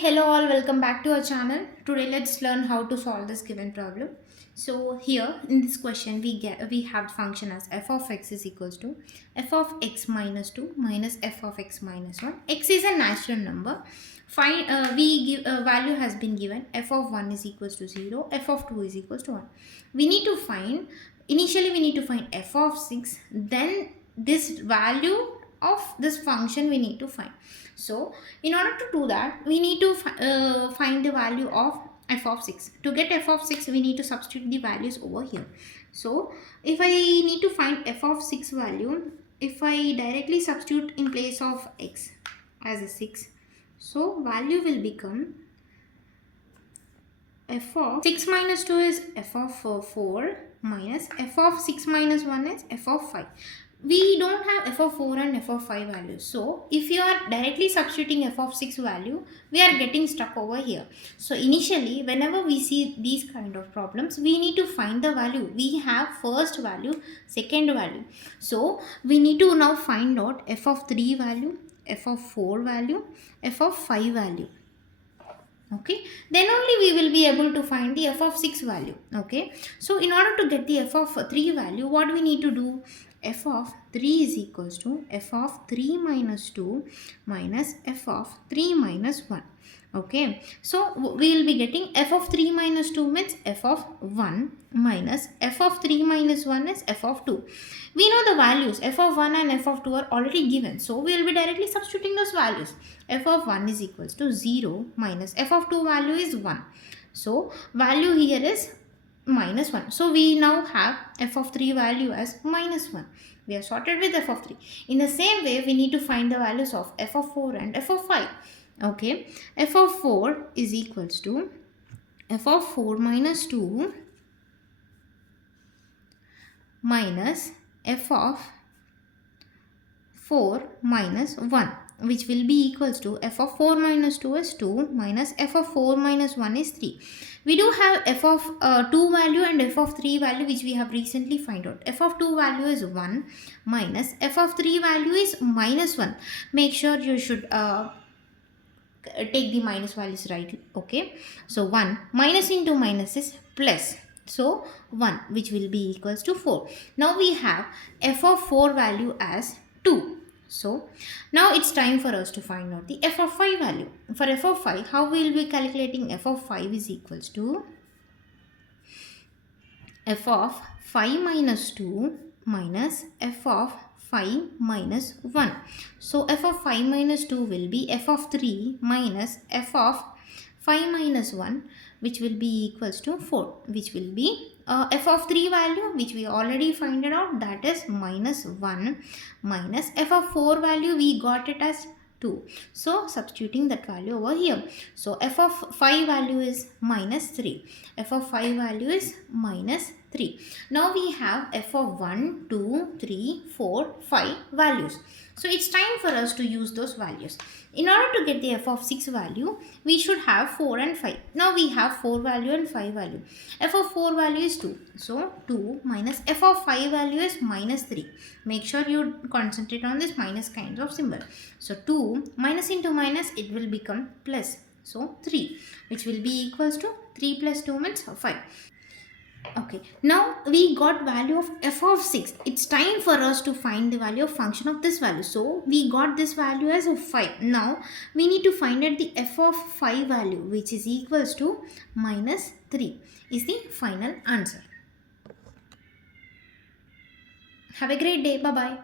Hello all, welcome back to our channel. Today let's learn how to solve this given problem. So here in this question we have the function as f of x is equals to f of x minus 2 minus f of x minus 1. X is a natural number. Find value has been given, f of 1 is equals to 0, f of 2 is equals to 1. We need to find, initially we need to find f of 6, then this value of this function we need to find. So in order to do that, we need to find the value of f of 6. To get f of 6, we need to substitute the values over here. So if I need to find f of 6 value, if I directly substitute in place of x as a 6, so value will become f of 6 minus 2 is f of 4 minus f of 6 minus 1 is f of 5. We don't have f of 4 and f of 5 values. So if you are directly substituting f of 6 value, we are getting stuck over here. So initially, whenever we see these kind of problems, we need to find the value. We have first value, second value. So we need to now find out f of 3 value, f of 4 value, f of 5 value. Okay, then only we will be able to find the f of 6 value. Okay, so in order to get the f of 3 value, what we need to do? F of 3 is equals to f of 3 minus 2 minus f of 3 minus 1. Okay, so we will be getting f of 3 minus 2 means f of 1 minus f of 3 minus 1 is f of 2. We know the values f of 1 and f of 2 are already given, so we will be directly substituting those values. F of 1 is equals to 0 minus f of 2 value is 1. So value here is minus 1. So we now have f of 3 value as minus 1. We are sorted with f of 3. In the same way, we need to find the values of f of 4 and f of 5. Okay, f of 4 is equals to f of 4 minus 2 minus f of 4 minus 1, which will be equals to f of 4 minus 2 is 2 minus f of 4 minus 1 is 3. We do have f of 2 value and f of 3 value, which we have recently find out. F of 2 value is 1 minus f of 3 value is minus 1. Make sure you should take the minus values right. Okay, so 1 minus into minus is plus. So 1, which will be equals to 4. Now we have f of 4 value as 2. So now it's time for us to find out the f of 5 value. For f of 5, how we will be calculating? F of 5 is equals to f of 5 minus 2 minus f of 5 minus 1. So f of 5 minus 2 will be f of 3 minus f of 5 minus 1, which will be equals to 4, which will be f of 3 value, which we already find it out, that is minus 1 minus f of 4 value, we got it as 2. So substituting that value over here. So f of 5 value is minus 3. F of 5 value is minus 3. Now we have f of 1, 2, 3, 4, 5 values. So it's time for us to use those values. In order to get the f of 6 value, we should have 4 and 5. Now we have 4 value and 5 value. F of 4 value is 2. So 2 minus f of 5 value is minus 3. Make sure you concentrate on this minus kind of symbol. So 2 minus into minus, it will become plus. So 3, which will be equals to 3 plus 2 means 5. Okay, now we got value of f of 6. It's time for us to find the value of function of this value. So we got this value as 5. Now we need to find out the f of 5 value, which is equals to minus 3 is the final answer. Have a great day. Bye-bye.